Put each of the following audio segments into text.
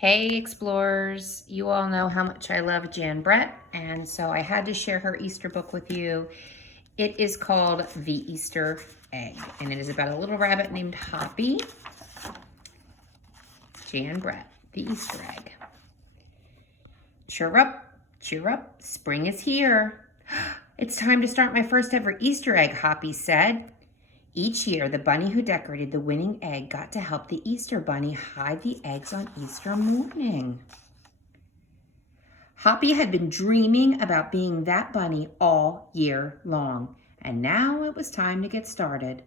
Hey explorers, you all know how much I love Jan Brett, and so I had to share her Easter book with you. It is called The Easter Egg, and it is about a little rabbit named Hoppy. Jan Brett, The Easter Egg. Cheer up, spring is here. It's time to start my first ever Easter egg, Hoppy said. Each year, the bunny who decorated the winning egg got to help the Easter bunny hide the eggs on Easter morning. Hoppy had been dreaming about being that bunny all year long, and now it was time to get started.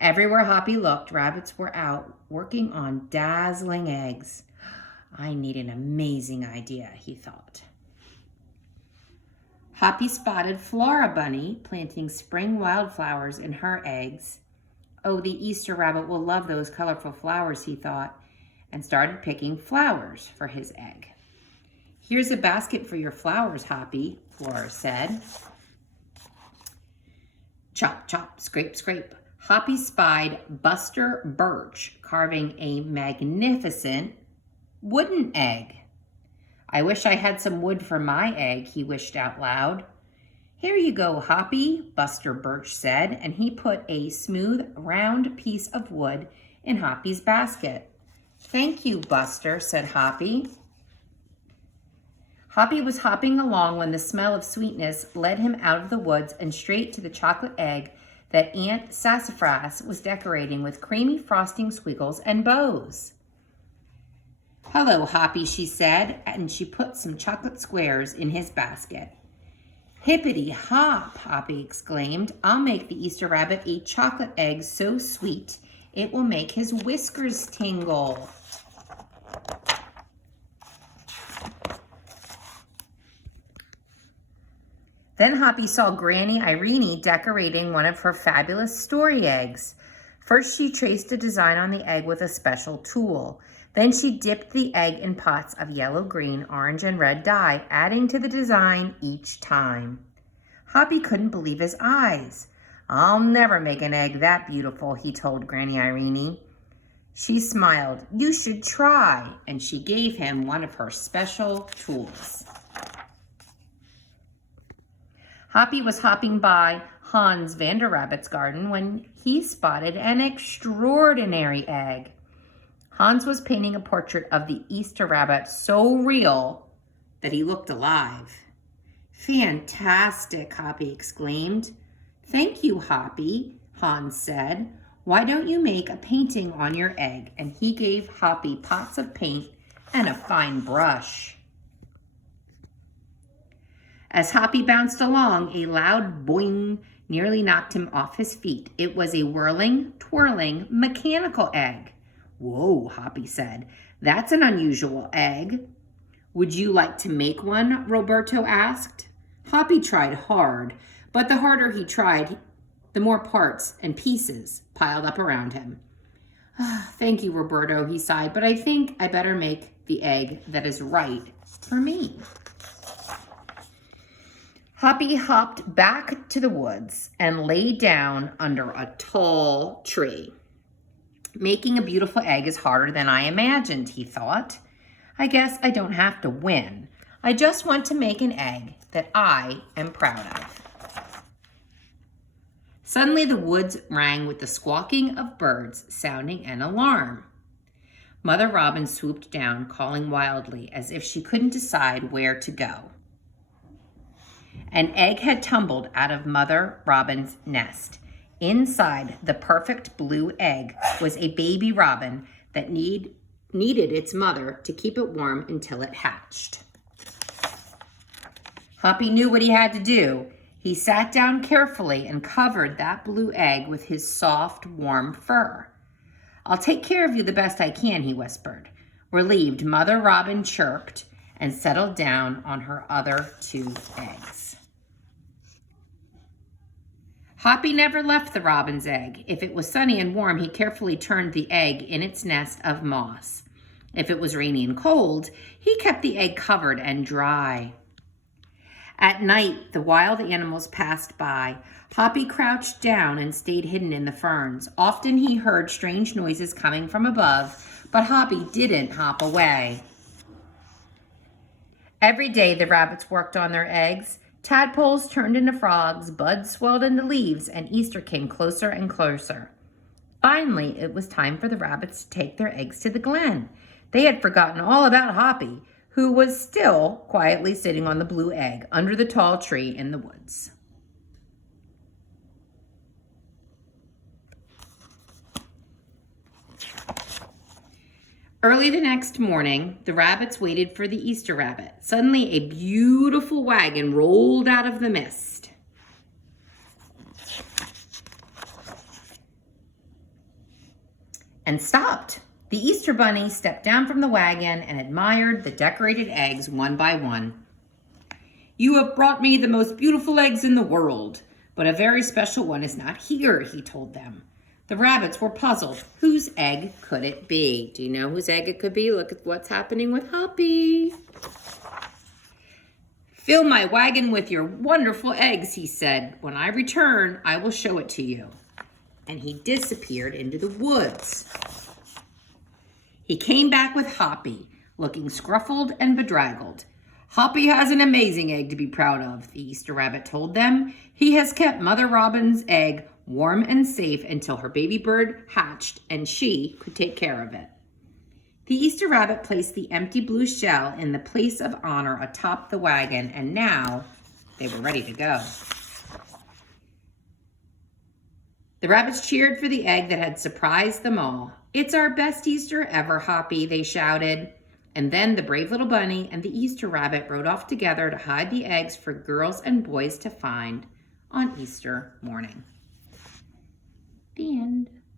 Everywhere Hoppy looked, rabbits were out working on dazzling eggs. I need an amazing idea, he thought. Hoppy spotted Flora Bunny planting spring wildflowers in her eggs. Oh, the Easter rabbit will love those colorful flowers, he thought, and started picking flowers for his egg. Here's a basket for your flowers, Hoppy, Flora said. Chop, chop, scrape, scrape. Hoppy spied Buster Birch carving a magnificent wooden egg. I wish I had some wood for my egg, he wished out loud. Here you go, Hoppy, Buster Birch said, and he put a smooth, round piece of wood in Hoppy's basket. Thank you, Buster, said Hoppy. Hoppy was hopping along when the smell of sweetness led him out of the woods and straight to the chocolate egg that Aunt Sassafras was decorating with creamy frosting squiggles and bows. Hello, Hoppy, she said, and she put some chocolate squares in his basket. Hippity hop, Hoppy exclaimed. I'll make the Easter rabbit a chocolate egg so sweet it will make his whiskers tingle. Then Hoppy saw Granny Irene decorating one of her fabulous story eggs. First, she traced a design on the egg with a special tool. Then she dipped the egg in pots of yellow, green, orange, and red dye, adding to the design each time. Hoppy couldn't believe his eyes. I'll never make an egg that beautiful, he told Granny Irene. She smiled. You should try, and she gave him one of her special tools. Hoppy was hopping by Hans Vanderrabbit's garden when he spotted an extraordinary egg. Hans was painting a portrait of the Easter rabbit so real that he looked alive. Fantastic, Hoppy exclaimed. Thank you, Hoppy, Hans said. Why don't you make a painting on your egg? And he gave Hoppy pots of paint and a fine brush. As Hoppy bounced along, a loud boing nearly knocked him off his feet. It was a whirling, twirling, mechanical egg. Whoa, Hoppy said. That's an unusual egg. Would you like to make one? Roberto asked. Hoppy tried hard, but the harder he tried, the more parts and pieces piled up around him. Thank you, Roberto, he sighed, but I think I better make the egg that is right for me. Hoppy hopped back to the woods and lay down under a tall tree. Making a beautiful egg is harder than I imagined, he thought. I guess I don't have to win. I just want to make an egg that I am proud of. Suddenly the woods rang with the squawking of birds sounding an alarm. Mother Robin swooped down, calling wildly as if she couldn't decide where to go. An egg had tumbled out of Mother Robin's nest. Inside the perfect blue egg was a baby robin that needed its mother to keep it warm until it hatched. Hoppy knew what he had to do. He sat down carefully and covered that blue egg with his soft, warm fur. I'll take care of you the best I can, he whispered. Relieved, Mother Robin chirped and settled down on her other two eggs. Hoppy never left the robin's egg. If it was sunny and warm, he carefully turned the egg in its nest of moss. If it was rainy and cold, he kept the egg covered and dry. At night, the wild animals passed by. Hoppy crouched down and stayed hidden in the ferns. Often he heard strange noises coming from above, but Hoppy didn't hop away. Every day the rabbits worked on their eggs. Tadpoles turned into frogs, buds swelled into leaves, and Easter came closer and closer. Finally, it was time for the rabbits to take their eggs to the glen. They had forgotten all about Hoppy, who was still quietly sitting on the blue egg under the tall tree in the woods. Early the next morning, the rabbits waited for the Easter rabbit. Suddenly, a beautiful wagon rolled out of the mist. And stopped. The Easter bunny stepped down from the wagon and admired the decorated eggs one by one. "You have brought me the most beautiful eggs in the world, but a very special one is not here," he told them. The rabbits were puzzled. Whose egg could it be? Do you know whose egg it could be? Look at what's happening with Hoppy. "Fill my wagon with your wonderful eggs," he said. "When I return, I will show it to you." And he disappeared into the woods. He came back with Hoppy, looking scruffled and bedraggled. "Hoppy has an amazing egg to be proud of," the Easter rabbit told them. "He has kept Mother Robin's egg warm and safe until her baby bird hatched and she could take care of it." The Easter rabbit placed the empty blue shell in the place of honor atop the wagon, and now they were ready to go. The rabbits cheered for the egg that had surprised them all. "It's our best Easter ever, Hoppy," they shouted. And then the brave little bunny and the Easter rabbit rode off together to hide the eggs for girls and boys to find on Easter morning. The end.